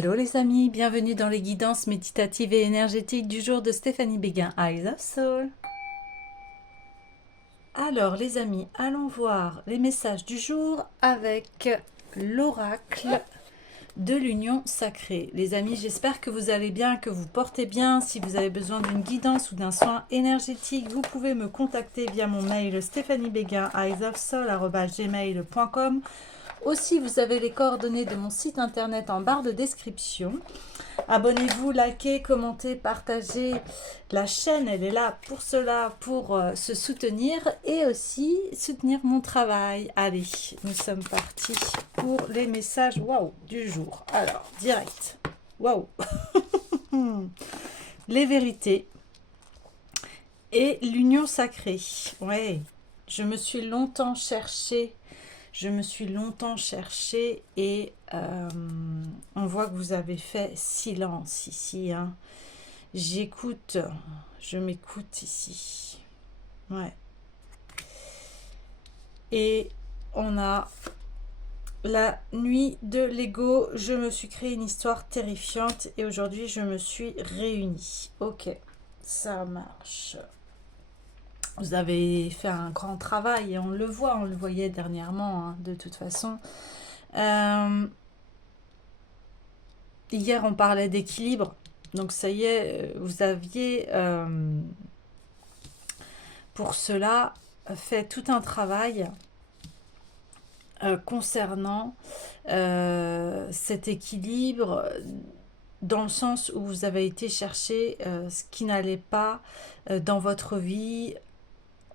Hello les amis, bienvenue dans les guidances méditatives et énergétiques du jour de Stéphanie Béguin, Eyes of Soul. Alors les amis, allons voir les messages du jour avec l'oracle de l'union sacrée. Les amis, j'espère que vous allez bien, que vous portez bien. Si vous avez besoin d'une guidance ou d'un soin énergétique, vous pouvez me contacter via mon mail stephaniebéguin@gmail.com. Aussi, vous avez les coordonnées de mon site internet en barre de description. Abonnez-vous, likez, commentez, partagez. La chaîne, elle est là pour cela, pour se soutenir et aussi soutenir mon travail. Allez, nous sommes partis pour les messages du jour. Alors, direct. Waouh. Les vérités et l'union sacrée. Ouais, je me suis longtemps cherchée. Et on voit que vous avez fait silence ici. Hein. Je m'écoute ici. Ouais. Et on a la nuit de l'ego. Je me suis créé une histoire terrifiante et aujourd'hui je me suis réunie. Ok, ça marche. Vous avez fait un grand travail et on le voyait dernièrement, hein, de toute façon. Hier, on parlait d'équilibre. Donc, ça y est, vous aviez, pour cela, fait tout un travail concernant cet équilibre, dans le sens où vous avez été chercher ce qui n'allait pas dans votre vie,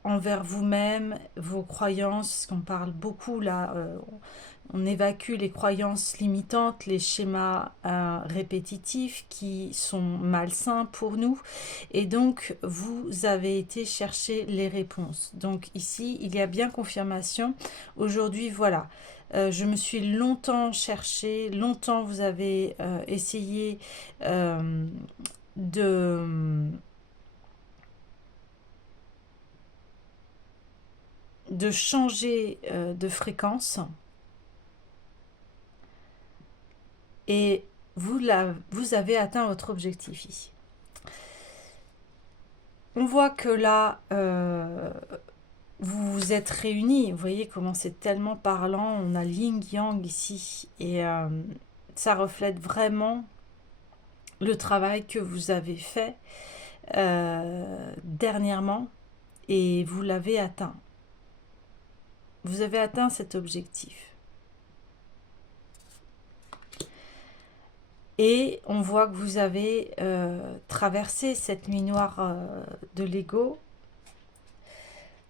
envers vous-même, vos croyances, qu'on parle beaucoup là, on évacue les croyances limitantes, les schémas répétitifs qui sont malsains pour nous, et donc vous avez été chercher les réponses. Donc ici, il y a bien confirmation. Aujourd'hui, voilà. Je me suis longtemps cherchée, longtemps vous avez essayé de changer de fréquence et vous avez atteint votre objectif ici. On voit que là, vous vous êtes réunis. Vous voyez comment c'est tellement parlant. On a yin-yang ici. Et ça reflète vraiment le travail que vous avez fait dernièrement. Et vous l'avez atteint. Vous avez atteint cet objectif. Et on voit que vous avez traversé cette nuit noire de l'ego.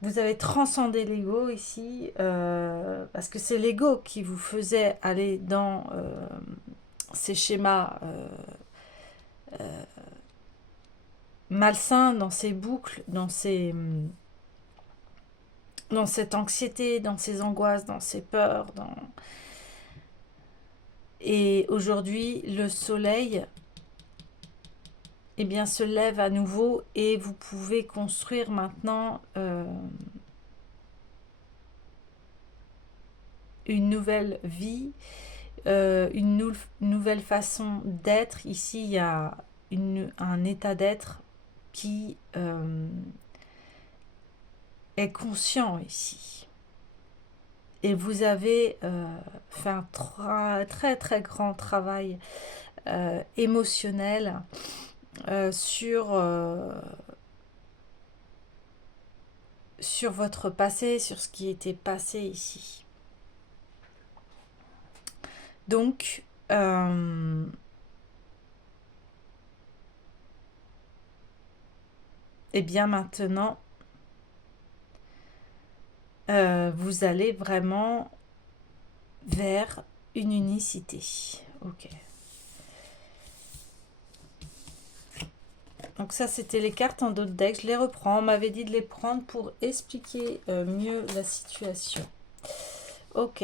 Vous avez transcendé l'ego ici, parce que c'est l'ego qui vous faisait aller dans ces schémas malsains, dans ces boucles, dans cette anxiété, dans ces angoisses, dans ces peurs. Et aujourd'hui, le soleil se lève à nouveau et vous pouvez construire maintenant une nouvelle vie, une nouvelle façon d'être. Ici, il y a un état d'être qui est conscient ici. Et vous avez fait un très très grand travail émotionnel sur votre passé, sur ce qui était passé ici. Donc, et bien maintenant, vous allez vraiment vers une unicité. Ok. Donc ça, c'était les cartes en d'autres decks. Je les reprends. On m'avait dit de les prendre pour expliquer mieux la situation. Ok.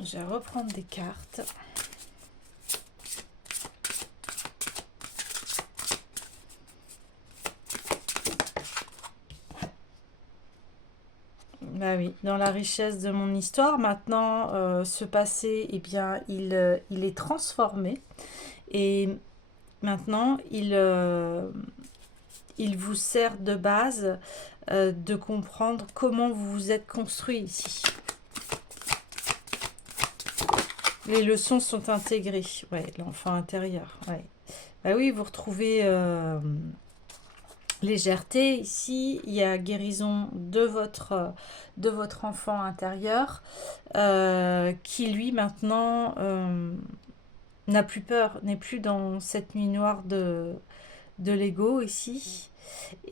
Je vais reprendre des cartes. Bah oui, dans la richesse de mon histoire, maintenant, ce passé, eh bien, il est transformé. Et maintenant, il vous sert de base de comprendre comment vous vous êtes construit ici. Les leçons sont intégrées. Ouais, l'enfant intérieur. Ouais. Bah oui, vous retrouvez légèreté ici. Il y a guérison de votre enfant intérieur qui, lui, maintenant, n'a plus peur, n'est plus dans cette nuit noire de l'ego ici.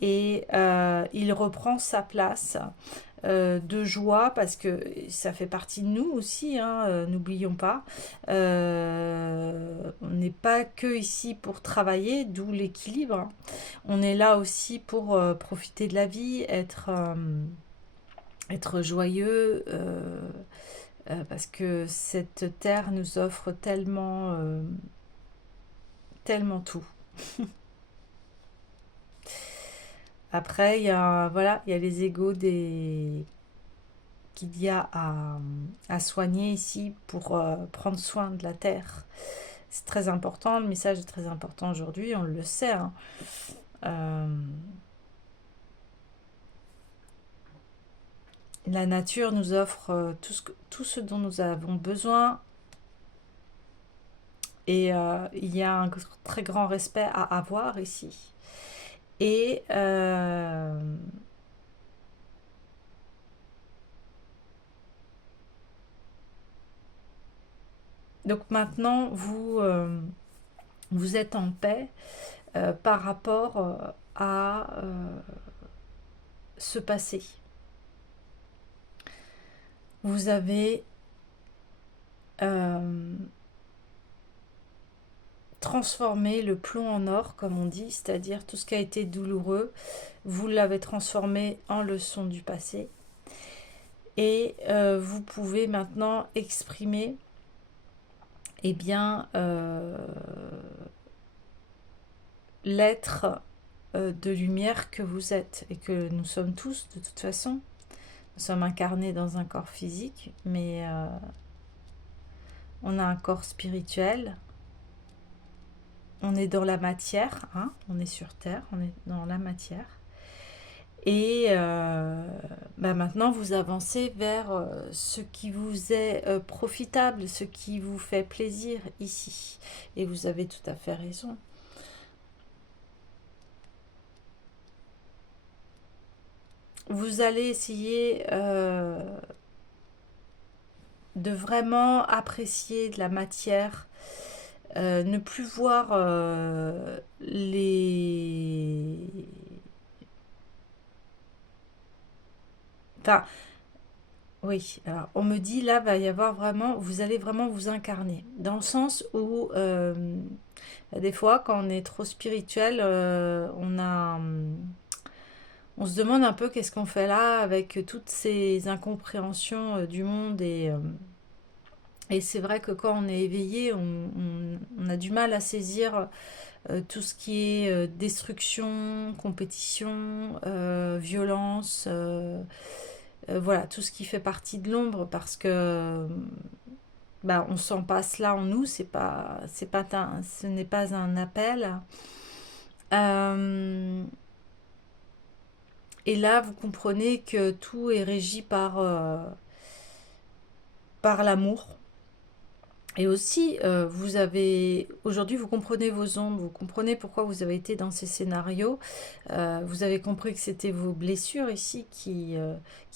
Et il reprend sa place de joie parce que ça fait partie de nous aussi, hein, n'oublions pas. On n'est pas que ici pour travailler, d'où l'équilibre, hein. On est là aussi pour profiter de la vie, être joyeux, parce que cette terre nous offre tellement tout. Après, voilà, il y a les égos qu'il y a à soigner ici pour prendre soin de la terre. C'est très important, le message est très important aujourd'hui, on le sait, hein. Euh, la nature nous offre tout ce dont nous avons besoin et il y a un très grand respect à avoir ici. Et donc maintenant, vous êtes en paix par rapport à ce passé. Vous avez transformé le plomb en or, comme on dit, c'est-à-dire tout ce qui a été douloureux, vous l'avez transformé en leçon du passé. Et vous pouvez maintenant exprimer, eh bien, l'être de lumière que vous êtes et que nous sommes tous de toute façon. Nous sommes incarnés dans un corps physique, mais on a un corps spirituel. On est dans la matière, hein, on est sur Terre, on est dans la matière. Et maintenant, vous avancez vers ce qui vous est profitable, ce qui vous fait plaisir ici. Et vous avez tout à fait raison. Vous allez essayer de vraiment apprécier de la matière, ne plus voir Enfin, oui, alors on me dit là, va y avoir vraiment, vous allez vraiment vous incarner, dans le sens où des fois, quand on est trop spirituel, on se demande un peu qu'est-ce qu'on fait là avec toutes ces incompréhensions du monde et c'est vrai que quand on est éveillé, on a du mal à saisir tout ce qui est destruction, compétition, violence, voilà, tout ce qui fait partie de l'ombre parce que bah, on sent pas cela en nous, ce n'est pas un appel. Euh, et là, vous comprenez que tout est régi par l'amour. Et aussi, aujourd'hui, vous comprenez vos ombres, vous comprenez pourquoi vous avez été dans ces scénarios. Vous avez compris que c'était vos blessures ici qui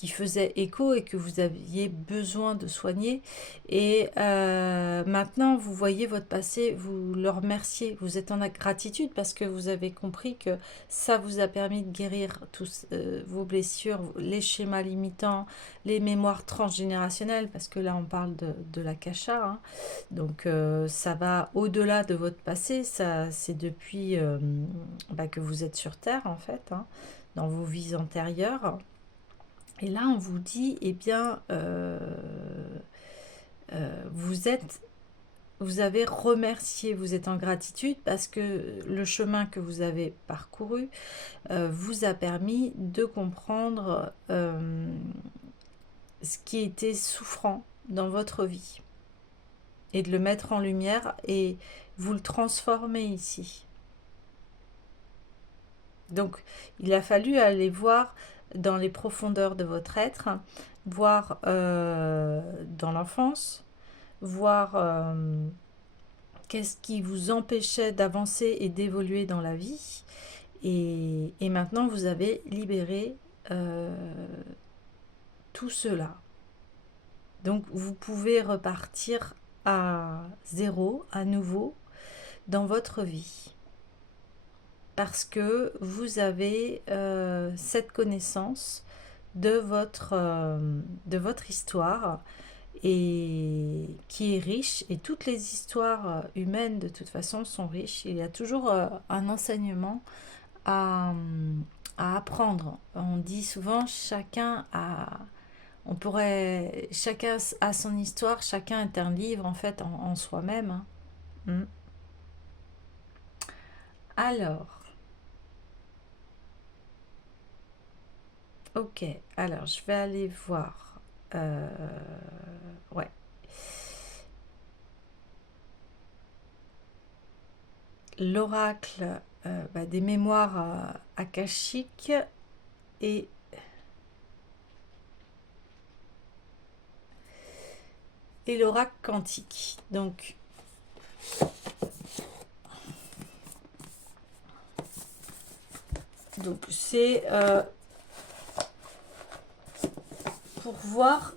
faisaient écho et que vous aviez besoin de soigner. Et maintenant, vous voyez votre passé, vous le remerciez, vous êtes en gratitude parce que vous avez compris que ça vous a permis de guérir tous vos blessures, les schémas limitants, les mémoires transgénérationnelles, parce que là, on parle de l'akasha, hein. Donc ça va au-delà de votre passé, ça c'est depuis que vous êtes sur Terre en fait, hein, dans vos vies antérieures. Et là on vous dit, eh bien, vous avez remercié, vous êtes en gratitude parce que le chemin que vous avez parcouru vous a permis de comprendre ce qui était souffrant dans votre vie et de le mettre en lumière et vous le transformer ici. Donc, il a fallu aller voir dans les profondeurs de votre être, voir dans l'enfance, voir qu'est-ce qui vous empêchait d'avancer et d'évoluer dans la vie. Et maintenant, vous avez libéré tout cela. Donc, vous pouvez repartir à zéro, à nouveau, dans votre vie. Parce que vous avez cette connaissance de votre histoire et qui est riche, et toutes les histoires humaines de toute façon sont riches. Il y a toujours un enseignement à, apprendre. On dit souvent chacun a son histoire, chacun est un livre en fait en soi-même. Hein. Mm. Alors, ok, alors je vais aller voir. Ouais. L'oracle des mémoires akashiques et l'oracle quantique. Donc, c'est pour voir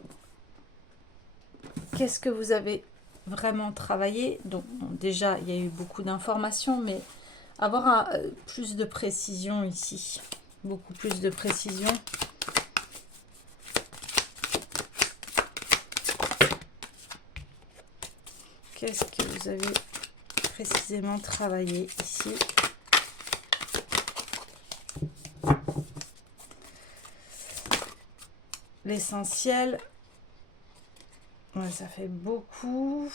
qu'est-ce que vous avez vraiment travaillé. Donc, bon, déjà, il y a eu beaucoup d'informations, mais avoir plus de précision ici. Beaucoup plus de précision. Qu'est-ce que vous avez précisément travaillé ici? L'essentiel, ouais, ça fait beaucoup.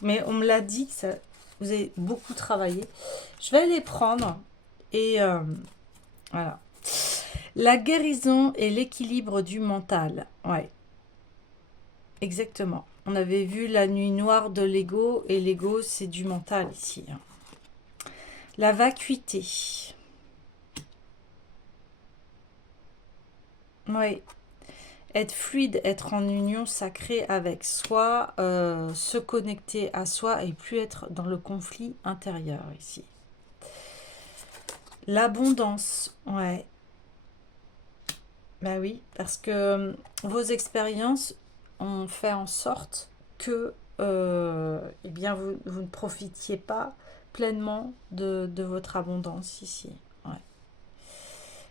Mais on me l'a dit que ça, vous avez beaucoup travaillé. Je vais les prendre et voilà. La guérison et l'équilibre du mental. Ouais. Exactement. On avait vu la nuit noire de l'ego et l'ego c'est du mental ici. La vacuité. Oui. Être fluide, être en union sacrée avec soi, se connecter à soi et plus être dans le conflit intérieur ici. L'abondance, ouais. Bah oui, parce que vos expériences ont fait en sorte que eh bien vous ne profitiez pas pleinement de votre abondance ici. Ouais.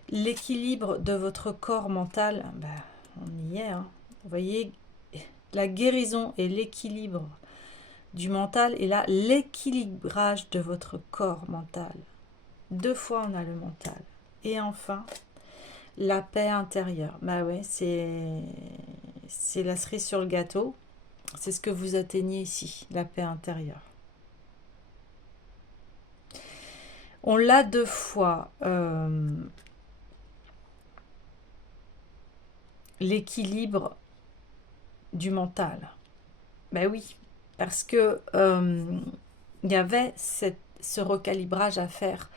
L'équilibre de votre corps mental, bah, on y est. Hein. Vous voyez, la guérison et l'équilibre du mental et là, l'équilibrage de votre corps mental. 2 fois, on a le mental. Et enfin, la paix intérieure. Bah ouais, c'est la cerise sur le gâteau. C'est ce que vous atteignez ici, la paix intérieure. On l'a 2 fois. L'équilibre du mental. Ben oui, parce que il y avait ce recalibrage à faire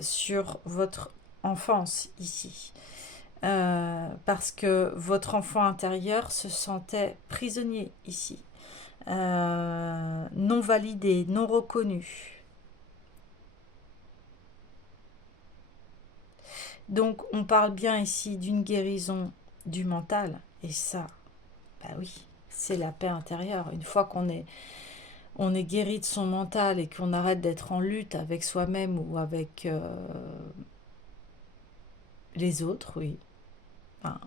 sur votre enfance ici. Parce que votre enfant intérieur se sentait prisonnier ici. Non validé, non reconnu. Donc on parle bien ici d'une guérison du mental. Et ça, bah oui, c'est la paix intérieure. Une fois qu'on est guéri de son mental et qu'on arrête d'être en lutte avec soi-même ou avec les autres, oui. Enfin,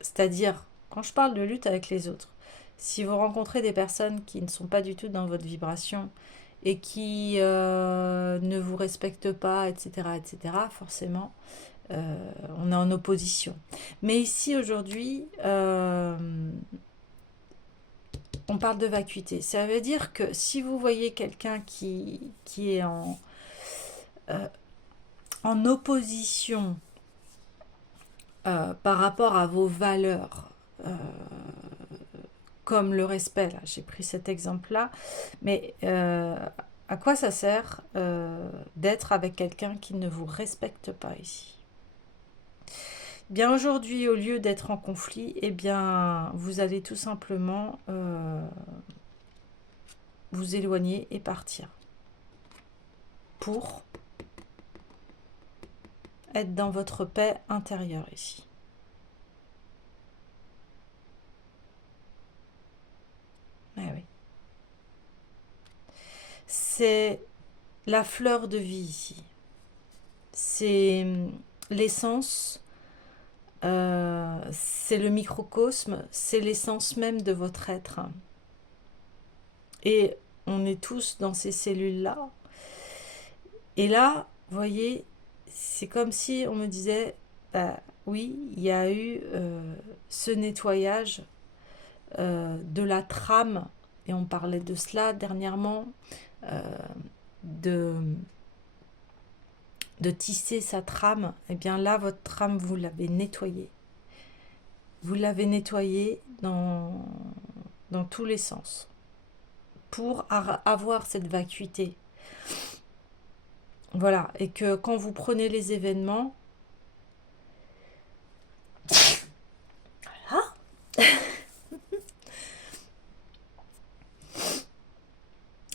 c'est-à-dire, quand je parle de lutte avec les autres, si vous rencontrez des personnes qui ne sont pas du tout dans votre vibration et qui ne vous respectent pas, etc., forcément, on est en opposition. Mais ici, aujourd'hui, on parle de vacuité. Ça veut dire que si vous voyez quelqu'un qui est en opposition par rapport à vos valeurs, comme le respect, là, j'ai pris cet exemple-là, mais à quoi ça sert d'être avec quelqu'un qui ne vous respecte pas ici? Bien aujourd'hui, au lieu d'être en conflit, eh bien, vous allez tout simplement vous éloigner et partir pour être dans votre paix intérieure ici. Eh oui. C'est la fleur de vie ici. C'est l'essence, c'est le microcosme, c'est l'essence même de votre être. Et on est tous dans ces cellules-là. Et là, vous voyez, c'est comme si on me disait, bah, oui, il y a eu ce nettoyage de la trame, et on parlait de cela dernièrement, euh, de, de tisser sa trame. Et bien là, votre trame, vous l'avez nettoyée. Vous l'avez nettoyée dans tous les sens pour avoir cette vacuité. Voilà, et que quand vous prenez les événements, ah,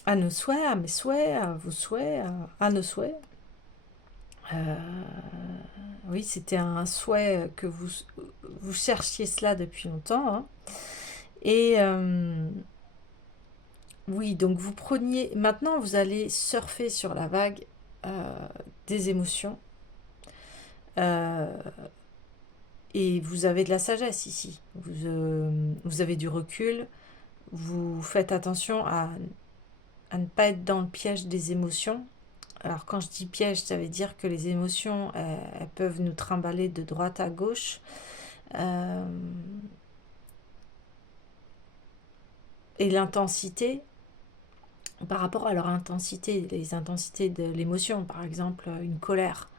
à nos souhaits, à mes souhaits, à vos souhaits, à nos souhaits. Oui, c'était un souhait que vous cherchiez cela depuis longtemps. Hein. Et oui, donc vous preniez... Maintenant, vous allez surfer sur la vague des émotions. Euh, et vous avez de la sagesse ici. Vous avez du recul. Vous faites attention à ne pas être dans le piège des émotions. Alors quand je dis piège, ça veut dire que les émotions, elles peuvent nous trimballer de droite à gauche. Euh, et l'intensité, par rapport à leur intensité, les intensités de l'émotion, par exemple une colère,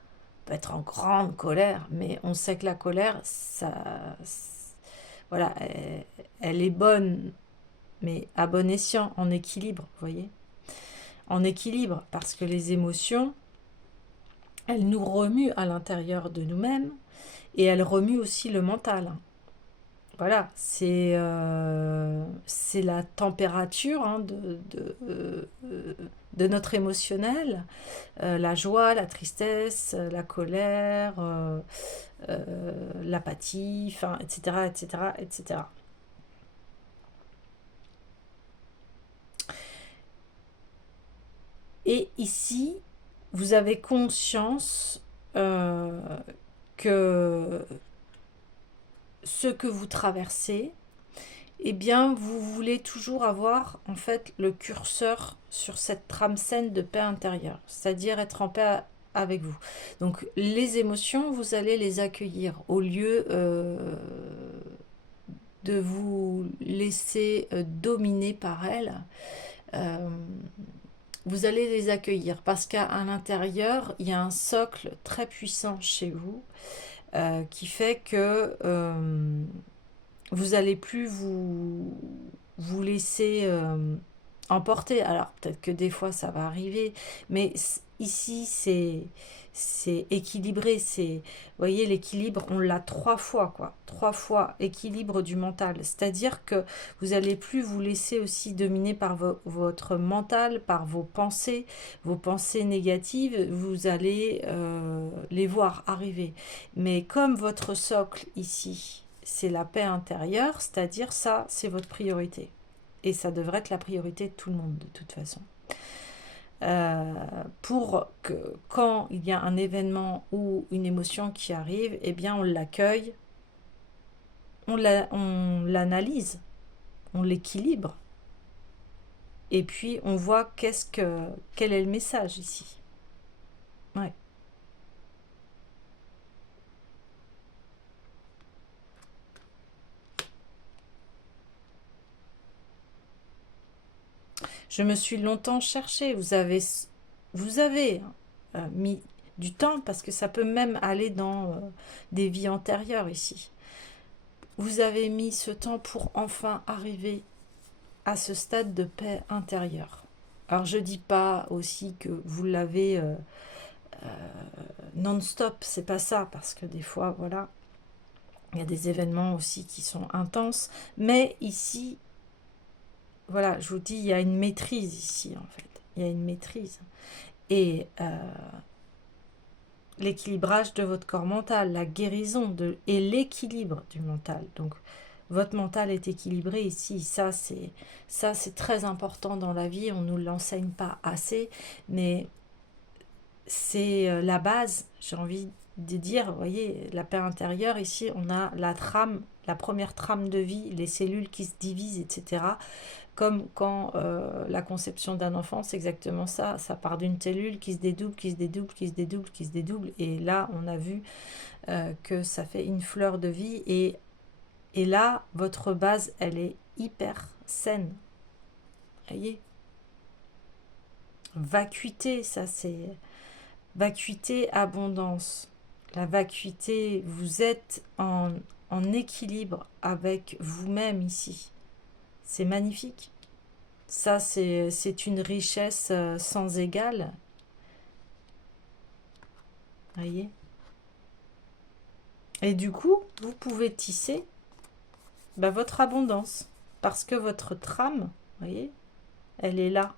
peut être en grande colère, mais on sait que la colère, ça, voilà, elle est bonne, mais à bon escient, en équilibre, vous voyez, en équilibre, parce que les émotions, elles nous remuent à l'intérieur de nous-mêmes et elles remuent aussi le mental. Voilà, c'est la température hein, de notre émotionnel, la joie, la tristesse, la colère, l'apathie, enfin, etc., etc., etc. Et ici, vous avez conscience que ce que vous traversez, eh bien, vous voulez toujours avoir en fait le curseur sur cette trame saine de paix intérieure, c'est-à-dire être en paix avec vous. Donc, les émotions, vous allez les accueillir au lieu de vous laisser dominer par elles. Euh, vous allez les accueillir parce qu'à l'intérieur, il y a un socle très puissant chez vous qui fait que vous allez plus vous laisser emporter. Alors peut-être que des fois ça va arriver, mais ici c'est équilibré. Vous voyez, l'équilibre, on l'a trois fois, quoi. Trois fois équilibre du mental. C'est-à-dire que vous allez plus vous laisser aussi dominer par votre mental, par vos pensées négatives. Vous allez les voir arriver. Mais comme votre socle ici, c'est la paix intérieure, c'est-à-dire ça, c'est votre priorité. Et ça devrait être la priorité de tout le monde, de toute façon. Pour que quand il y a un événement ou une émotion qui arrive, eh bien on l'accueille, on l'analyse, on l'équilibre, et puis on voit quel est le message ici. Ouais. Je me suis longtemps cherché. Vous avez mis du temps, parce que ça peut même aller dans des vies antérieures ici. Vous avez mis ce temps pour enfin arriver à ce stade de paix intérieure. Alors je dis pas aussi que vous l'avez non-stop, c'est pas ça, parce que des fois, voilà, il y a des événements aussi qui sont intenses, mais ici, voilà, je vous dis, il y a une maîtrise ici, en fait. Il y a une maîtrise. Et l'équilibrage de votre corps mental, la guérison et l'équilibre du mental. Donc, votre mental est équilibré ici. Ça, c'est très important dans la vie. On ne nous l'enseigne pas assez, mais c'est la base, j'ai envie de dire. Vous voyez, la paix intérieure, ici, on a la trame, la première trame de vie, les cellules qui se divisent, etc. Comme quand la conception d'un enfant, c'est exactement ça. Ça part d'une cellule qui se dédouble, qui se dédouble, qui se dédouble, qui se dédouble. Et là, on a vu que ça fait une fleur de vie. Et là, votre base, elle est hyper saine. Vous voyez, vacuité, ça c'est... Vacuité, abondance. La vacuité, vous êtes en équilibre avec vous-même ici. C'est magnifique. Ça, c'est une richesse sans égale. Voyez. Et du coup, vous pouvez tisser votre abondance. Parce que votre trame, voyez, elle est là.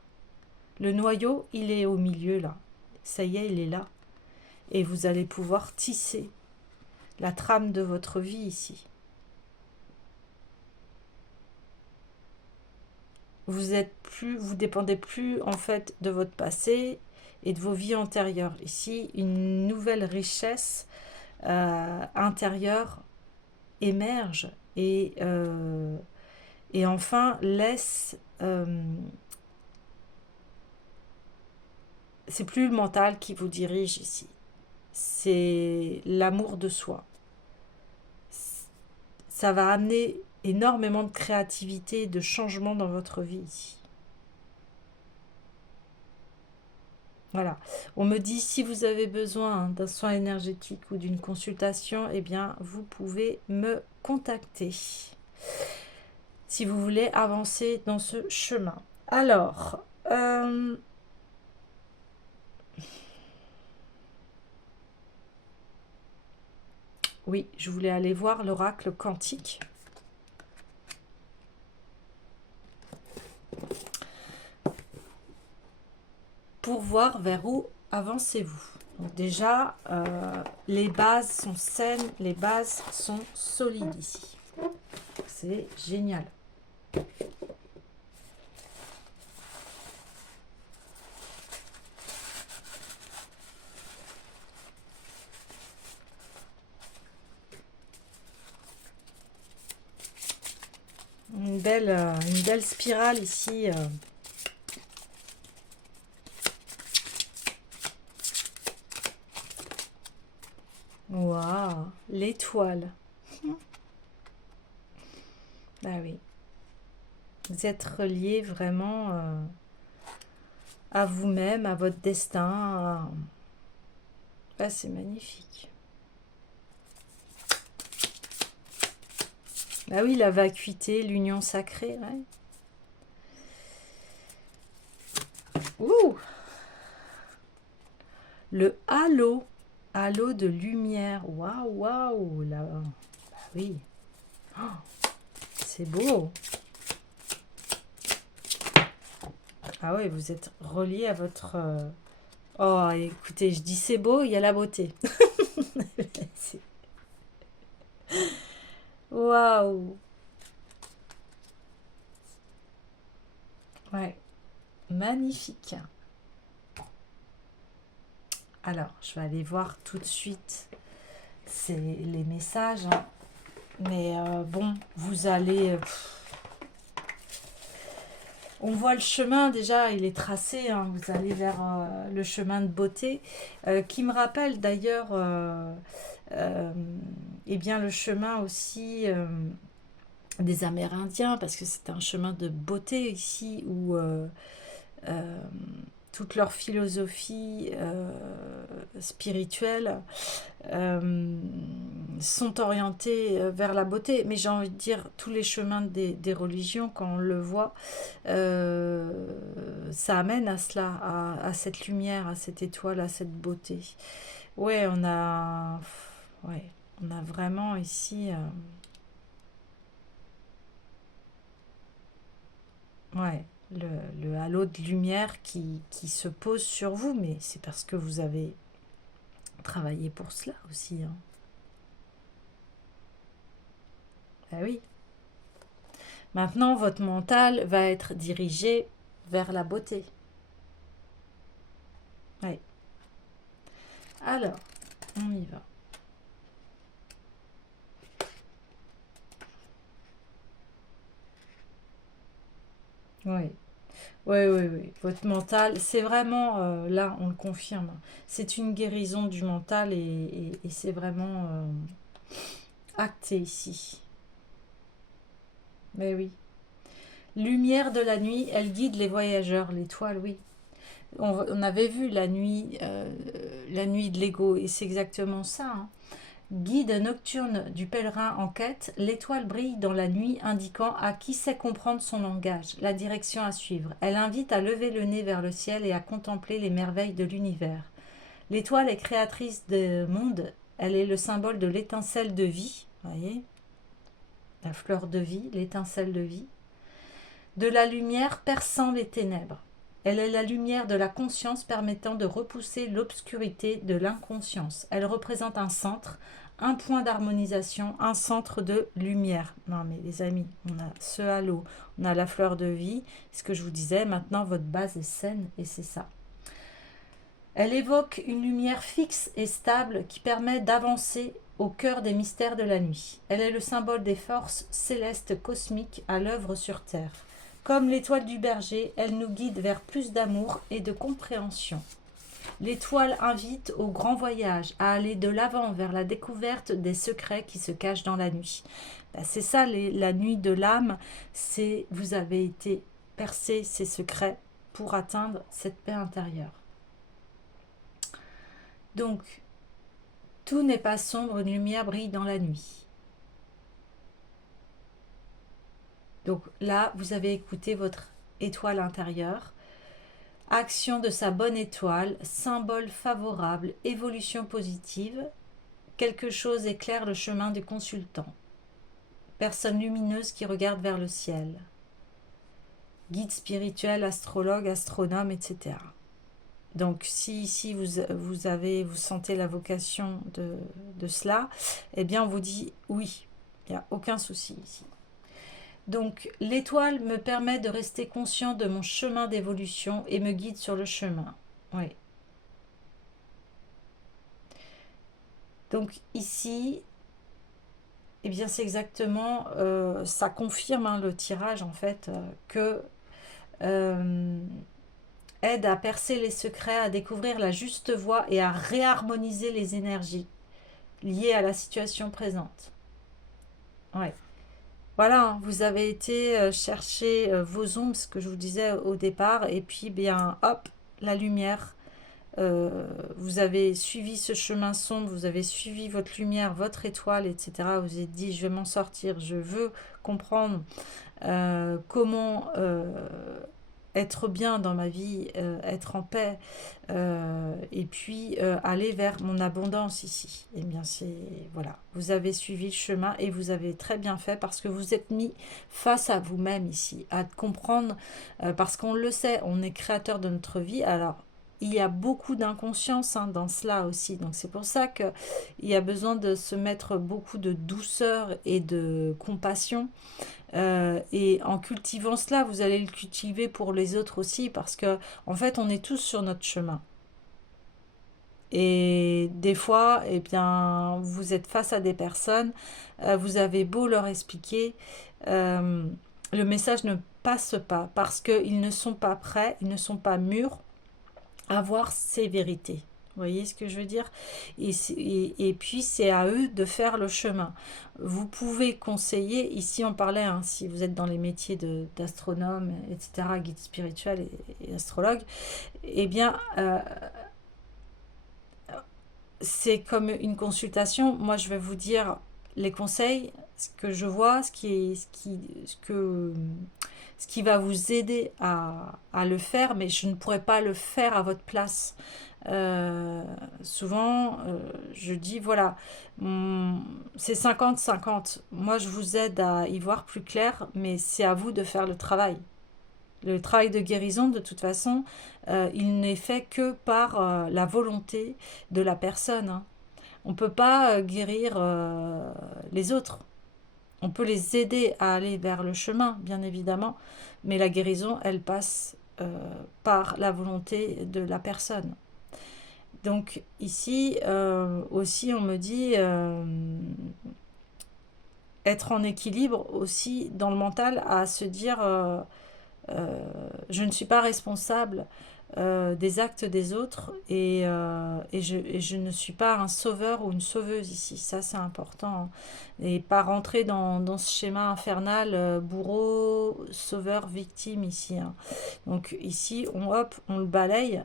Le noyau, il est au milieu là. Ça y est, il est là. Et vous allez pouvoir tisser la trame de votre vie ici. Vous dépendez plus en fait de votre passé et de vos vies antérieures. Ici, une nouvelle richesse intérieure émerge et enfin laisse... c'est plus le mental qui vous dirige ici. C'est l'amour de soi. Ça va amener énormément de créativité, de changement dans votre vie ici. Voilà. On me dit si vous avez besoin d'un soin énergétique ou d'une consultation, eh bien, vous pouvez me contacter si vous voulez avancer dans ce chemin. Alors, oui, je voulais aller voir l'oracle quantique. Pour voir vers où avancez-vous. Donc déjà, les bases sont saines, les bases sont solides ici. C'est génial. Une belle spirale ici. Waouh, l'étoile. Ah oui. Vous êtes relié vraiment à vous-même, à votre destin. Ah, c'est magnifique. Ah oui, la vacuité, l'union sacrée, ouais. Ouh! Le halo, halo de lumière. Waouh, waouh, là. Bah oui. Oh, c'est beau. Ah oui, vous êtes relié à votre... Oh, écoutez, je dis c'est beau, il y a la beauté. Waouh. Ouais, magnifique. Alors, je vais aller voir tout de suite les messages. Hein. Mais bon, vous allez... on voit le chemin déjà, il est tracé. Hein, vous allez vers le chemin de beauté, qui me rappelle d'ailleurs eh bien, le chemin aussi des Amérindiens, parce que c'est un chemin de beauté ici où toute leur philosophie spirituelle euh, sont orientés vers la beauté. Mais j'ai envie de dire, tous les chemins des religions, quand on le voit, ça amène à cela, à cette lumière, à cette étoile, à cette beauté. Ouais, ouais, on a vraiment ici, ouais, le halo de lumière qui se pose sur vous, mais c'est parce que vous avez travaillé pour cela aussi, hein. Ah oui. Maintenant, votre mental va être dirigé vers la beauté. Ouais. Alors, on y va. Oui. Oui, oui, oui. Votre mental, c'est vraiment, là, on le confirme, c'est une guérison du mental et c'est vraiment acté ici. Mais oui. Lumière de la nuit, elle guide les voyageurs, l'étoile, oui. On avait vu la nuit de l'ego, et c'est exactement ça, hein. Guide nocturne du pèlerin en quête, l'étoile brille dans la nuit indiquant à qui sait comprendre son langage, la direction à suivre. Elle invite à lever le nez vers le ciel et à contempler les merveilles de l'univers. L'étoile est créatrice de monde, elle est le symbole de l'étincelle de vie, voyez, la fleur de vie, l'étincelle de vie, de la lumière perçant les ténèbres. Elle est la lumière de la conscience permettant de repousser l'obscurité de l'inconscience. Elle représente un centre, un point d'harmonisation, un centre de lumière. Non mais les amis, on a ce halo, on a la fleur de vie, ce que je vous disais, maintenant votre base est saine et c'est ça. Elle évoque une lumière fixe et stable qui permet d'avancer au cœur des mystères de la nuit. Elle est le symbole des forces célestes cosmiques à l'œuvre sur Terre. Comme l'étoile du berger, elle nous guide vers plus d'amour et de compréhension. L'étoile invite au grand voyage, à aller de l'avant vers la découverte des secrets qui se cachent dans la nuit. C'est ça, la nuit de l'âme, c'est vous avez été percer ces secrets pour atteindre cette paix intérieure. Donc, tout n'est pas sombre, une lumière brille dans la nuit. Donc là, vous avez écouté votre étoile intérieure. Action de sa bonne étoile, symbole favorable, évolution positive. Quelque chose éclaire le chemin du consultant. Personne lumineuse qui regarde vers le ciel. Guide spirituel, astrologue, astronome, etc. Donc si ici vous sentez la vocation de cela, eh bien on vous dit oui, il n'y a aucun souci ici. Donc l'étoile me permet de rester conscient de mon chemin d'évolution et me guide sur le chemin. Oui. Donc ici, eh bien c'est exactement, ça confirme, hein, le tirage en fait, que euh, aide à percer les secrets, à découvrir la juste voie et à réharmoniser les énergies liées à la situation présente. Ouais. Voilà, hein, vous avez été chercher vos ombres, ce que je vous disais au départ, et puis bien hop, la lumière. Vous avez suivi ce chemin sombre, vous avez suivi votre lumière, votre étoile, etc. Vous vous êtes dit, je vais m'en sortir, je veux comprendre comment être bien dans ma vie, être en paix, et puis aller vers mon abondance ici. Eh bien, c'est voilà, vous avez suivi le chemin et vous avez très bien fait parce que vous êtes mis face à vous-même ici, à comprendre, parce qu'on le sait, on est créateur de notre vie. Alors, il y a beaucoup d'inconscience, hein, dans cela aussi. Donc c'est pour ça qu'il y a besoin de se mettre beaucoup de douceur et de compassion, et en cultivant cela, vous allez le cultiver pour les autres aussi, parce que en fait, on est tous sur notre chemin. Et des fois, eh bien, vous êtes face à des personnes, vous avez beau leur expliquer, euh, le message ne passe pas parce qu'ils ne sont pas prêts, ils ne sont pas mûrs à voir ces vérités. Vous voyez ce que je veux dire? Et puis, c'est à eux de faire le chemin. Vous pouvez conseiller, ici on parlait, hein, si vous êtes dans les métiers d'astronome, etc., guide spirituel et astrologue, eh bien, c'est comme une consultation. Moi, je vais vous dire les conseils, ce que je vois, ce qui va vous aider à le faire, mais je ne pourrais pas le faire à votre place. Euh, Souvent, je dis, voilà, c'est 50-50. Moi, je vous aide à y voir plus clair, mais c'est à vous de faire le travail. Le travail de guérison, de toute façon, il n'est fait que par la volonté de la personne, hein. On ne peut pas guérir les autres. On peut les aider à aller vers le chemin, bien évidemment, mais la guérison, elle passe par la volonté de la personne. Donc ici aussi, on me dit être en équilibre aussi dans le mental, à se dire je ne suis pas responsable des actes des autres et je ne suis pas un sauveur ou une sauveuse ici. Ça, c'est important, hein. Et pas rentrer dans ce schéma infernal bourreau, sauveur, victime ici, hein. Donc ici, hop, on le balaye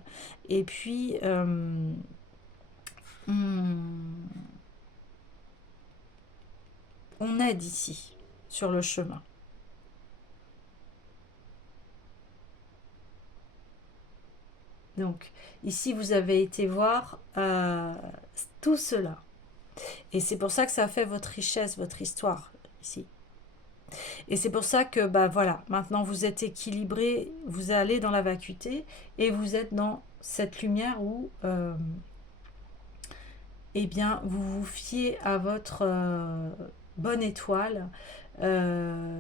et puis on, on aide ici sur le chemin. Donc ici, vous avez été voir tout cela. Et c'est pour ça que ça fait votre richesse, votre histoire ici. Et c'est pour ça que, bah voilà, maintenant vous êtes équilibré, vous allez dans la vacuité et vous êtes dans cette lumière où, eh bien, vous vous fiez à votre bonne étoile euh,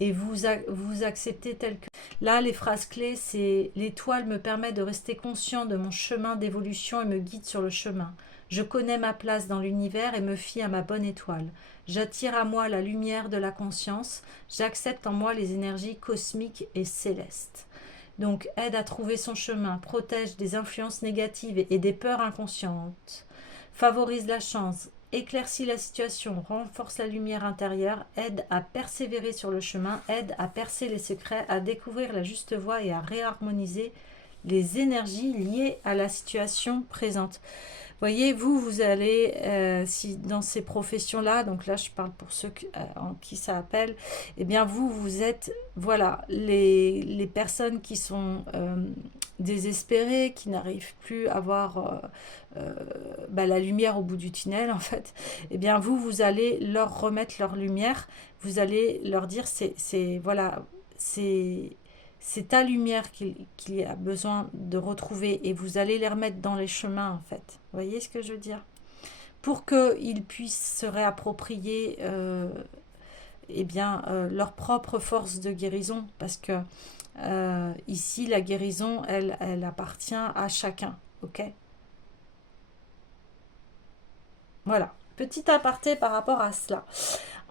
et vous acceptez tel que. Là, les phrases clés, c'est l'étoile me permet de rester conscient de mon chemin d'évolution et me guide sur le chemin. Je connais ma place dans l'univers et me fie à ma bonne étoile. J'attire à moi la lumière de la conscience. J'accepte en moi les énergies cosmiques et célestes. Donc, aide à trouver son chemin, protège des influences négatives et des peurs inconscientes, favorise la chance, éclaircit la situation, renforce la lumière intérieure, aide à persévérer sur le chemin, aide à percer les secrets, à découvrir la juste voie et à réharmoniser les énergies liées à la situation présente. Voyez, vous allez, si dans ces professions-là, donc là je parle pour ceux en qui ça appelle, eh bien vous êtes, voilà, les personnes qui sont désespérées, qui n'arrivent plus à voir bah, la lumière au bout du tunnel, en fait, eh bien vous allez leur remettre leur lumière, vous allez leur dire, voilà, c'est c'est ta lumière qu'il a besoin de retrouver et vous allez les remettre dans les chemins en fait. Vous voyez ce que je veux dire? Pour qu'ils puissent se réapproprier eh bien, leur propre force de guérison parce que ici la guérison elle appartient à chacun. Ok? Voilà. Petit aparté par rapport à cela.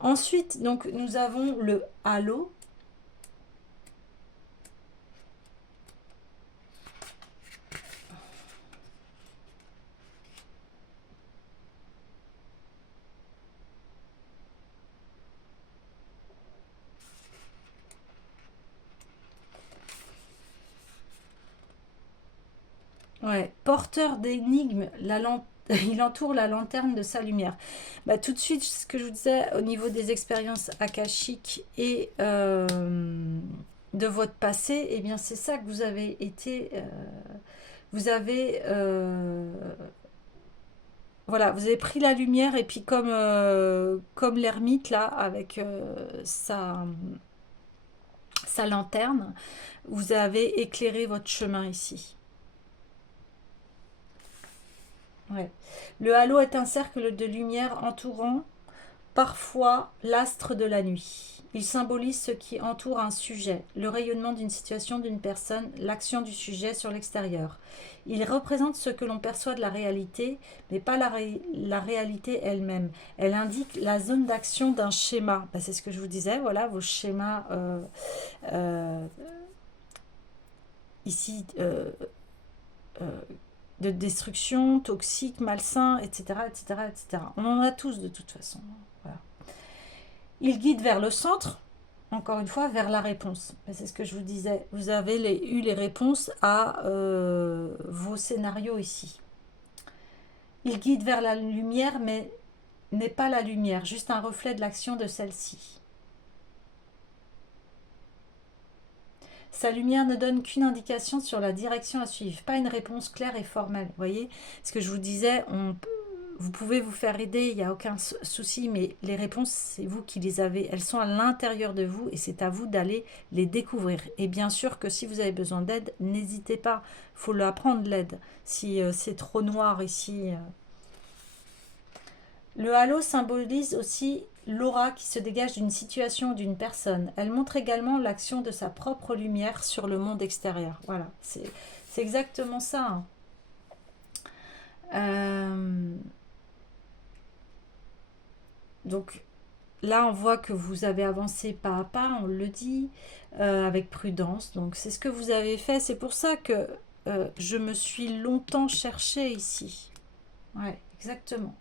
Ensuite, donc, nous avons le halo. Ouais, porteur d'énigmes, il entoure la lanterne de sa lumière. Bah, tout de suite, ce que je vous disais au niveau des expériences akashiques et de votre passé, eh bien c'est ça que vous avez été, vous avez, voilà, vous avez pris la lumière et puis comme l'ermite là avec sa lanterne, vous avez éclairé votre chemin ici. Ouais. Le halo est un cercle de lumière entourant parfois l'astre de la nuit. Il symbolise ce qui entoure un sujet, le rayonnement d'une situation, d'une personne, l'action du sujet sur l'extérieur. Il représente ce que l'on perçoit de la réalité, mais pas la réalité elle-même. Elle indique la zone d'action d'un schéma. Ben, c'est ce que je vous disais, voilà, vos schémas euh, ici. de destruction, toxique, malsain, etc., etc., etc. On en a tous de toute façon. Voilà. Il guide vers le centre, encore une fois, vers la réponse. C'est ce que je vous disais. Vous avez eu les réponses à vos scénarios ici. Il guide vers la lumière, mais n'est pas la lumière, juste un reflet de l'action de celle-ci. Sa lumière ne donne qu'une indication sur la direction à suivre, pas une réponse claire et formelle. Vous voyez, ce que je vous disais, vous pouvez vous faire aider, il n'y a aucun souci, mais les réponses, c'est vous qui les avez. Elles sont à l'intérieur de vous et c'est à vous d'aller les découvrir. Et bien sûr que si vous avez besoin d'aide, n'hésitez pas. Il faut leur apprendre l'aide. Si c'est trop noir ici. Le halo symbolise aussi l'aura qui se dégage d'une situation ou d'une personne. Elle montre également l'action de sa propre lumière sur le monde extérieur. Voilà, c'est exactement ça. Hein. Donc là, on voit que vous avez avancé pas à pas, on le dit, avec prudence. Donc c'est ce que vous avez fait. C'est pour ça que je me suis longtemps cherchée ici. Ouais, exactement.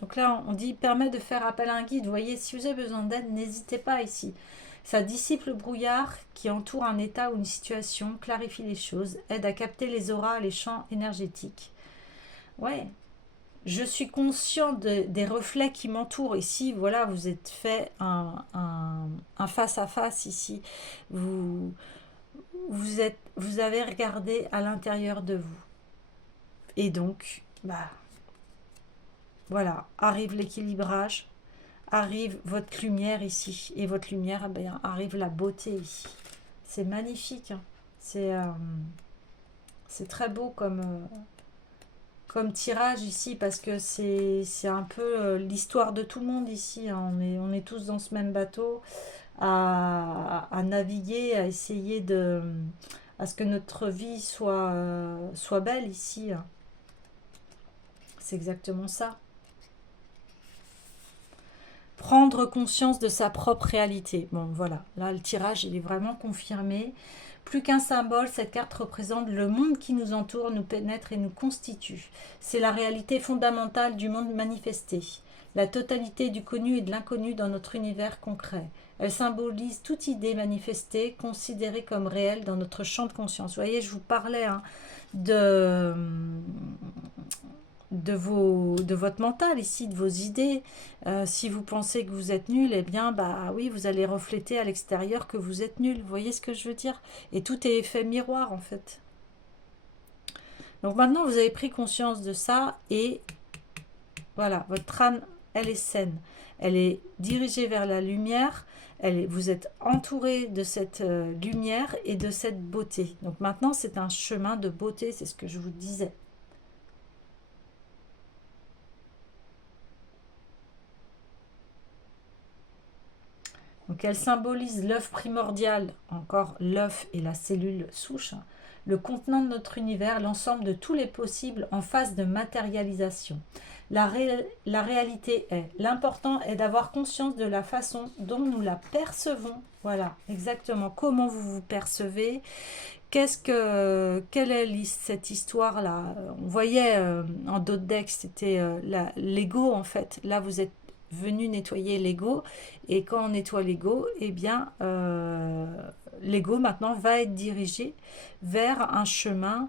Donc là, on dit permet de faire appel à un guide. Vous voyez, si vous avez besoin d'aide, n'hésitez pas ici. Ça dissipe le brouillard qui entoure un état ou une situation, clarifie les choses, aide à capter les auras, les champs énergétiques. Ouais, je suis conscient des reflets qui m'entourent. Ici, voilà, vous êtes fait un face-à-face ici. Vous avez regardé à l'intérieur de vous. Et donc, bah, voilà, arrive l'équilibrage, arrive votre lumière ici. Et votre lumière, eh bien, arrive la beauté ici. C'est magnifique. Hein. C'est très beau comme tirage ici parce que c'est un peu l'histoire de tout le monde ici. Hein. On est tous dans ce même bateau à naviguer, à essayer à ce que notre vie soit belle ici. Hein. C'est exactement ça. Prendre conscience de sa propre réalité. Bon, voilà. Là, le tirage, il est vraiment confirmé. Plus qu'un symbole, cette carte représente le monde qui nous entoure, nous pénètre et nous constitue. C'est la réalité fondamentale du monde manifesté. La totalité du connu et de l'inconnu dans notre univers concret. Elle symbolise toute idée manifestée, considérée comme réelle dans notre champ de conscience. Vous voyez, je vous parlais hein, de votre mental ici, de vos idées. Si vous pensez que vous êtes nul, eh bien, bah oui, vous allez refléter à l'extérieur que vous êtes nul. Vous voyez ce que je veux dire? Et tout est effet miroir, en fait. Donc maintenant, vous avez pris conscience de ça et voilà, votre âme, elle est saine. Elle est dirigée vers la lumière. Vous êtes entouré de cette lumière et de cette beauté. Donc maintenant, c'est un chemin de beauté, c'est ce que je vous disais. Donc elle symbolise l'œuf primordial, encore l'œuf et la cellule souche, hein, le contenant de notre univers, l'ensemble de tous les possibles en phase de matérialisation. La réalité est, l'important est d'avoir conscience de la façon dont nous la percevons. Voilà, exactement, comment vous vous percevez, quelle est cette histoire-là? On voyait en d'autres decks, c'était l'ego en fait. Là, vous êtes venu nettoyer l'ego. Et quand on nettoie l'ego, eh bien, l'ego maintenant va être dirigé vers un chemin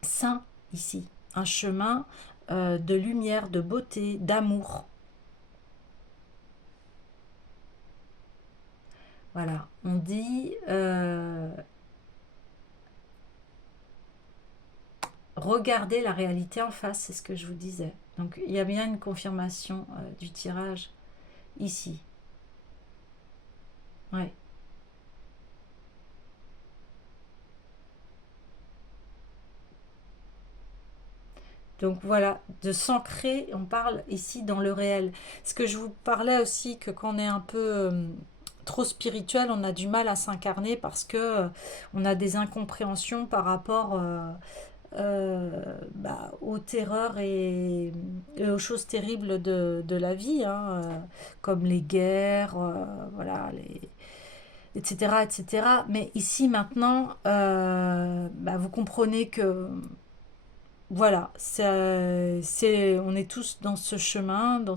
sain ici. Un chemin de lumière, de beauté, d'amour. Voilà, on dit regardez la réalité en face, c'est ce que je vous disais. Donc il y a bien une confirmation du tirage ici. Ouais. Donc voilà, de s'ancrer, on parle ici dans le réel. Ce que je vous parlais aussi, que quand on est un peu trop spirituel, on a du mal à s'incarner parce que on a des incompréhensions par rapport aux terreurs et aux choses terribles de la vie, hein, comme les guerres, voilà, etc., etc. Mais ici, maintenant, bah, vous comprenez que voilà, on est tous dans ce chemin, dans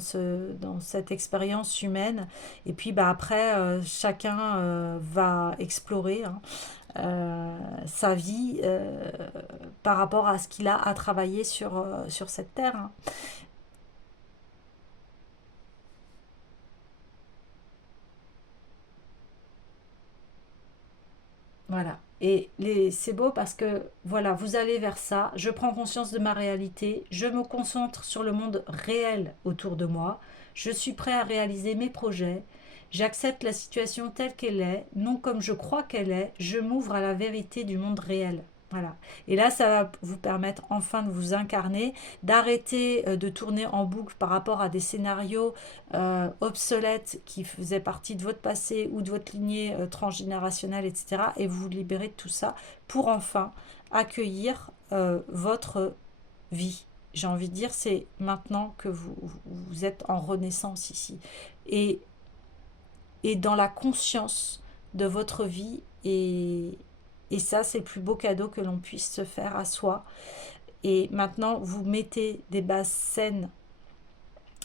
cette expérience humaine. Et puis bah, après, chacun va explorer hein, sa vie par rapport à ce qu'il a à travailler sur cette terre. Hein. Voilà. Et c'est beau parce que voilà, vous allez vers ça. Je prends conscience de ma réalité. Je me concentre sur le monde réel autour de moi. Je suis prêt à réaliser mes projets. J'accepte la situation telle qu'elle est, non comme je crois qu'elle est. Je m'ouvre à la vérité du monde réel. Voilà. Et là, ça va vous permettre enfin de vous incarner, d'arrêter de tourner en boucle par rapport à des scénarios obsolètes qui faisaient partie de votre passé ou de votre lignée transgénérationnelle, etc. Et vous vous libérez de tout ça pour enfin accueillir votre vie. J'ai envie de dire, c'est maintenant que vous êtes en renaissance ici. Et, et dans la conscience de votre vie. Et ça, c'est le plus beau cadeau que l'on puisse se faire à soi. Et maintenant, vous mettez des bases saines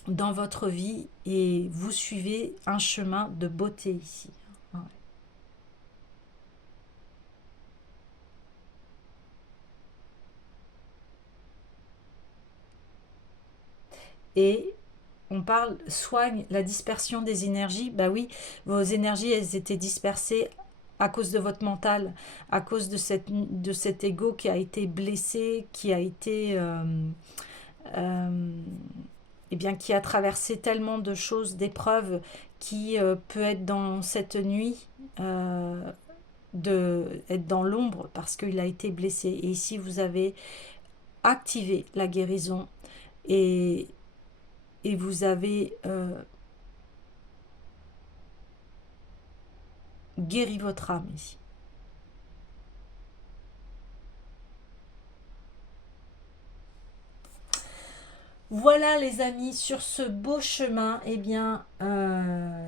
dans votre vie et vous suivez un chemin de beauté ici. Ouais. Et on parle soigne la dispersion des énergies. Bah oui, vos énergies, elles étaient dispersées à cause de votre mental, à cause de cet ego qui a été blessé, qui a été euh, eh bien, qui a traversé tellement de choses, d'épreuves, qui peut être dans cette nuit, être dans l'ombre parce qu'il a été blessé. Et ici, vous avez activé la guérison et, et vous avez guéri votre âme ici. Voilà les amis, sur ce beau chemin, eh bien,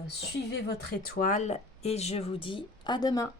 suivez votre étoile et je vous dis à demain.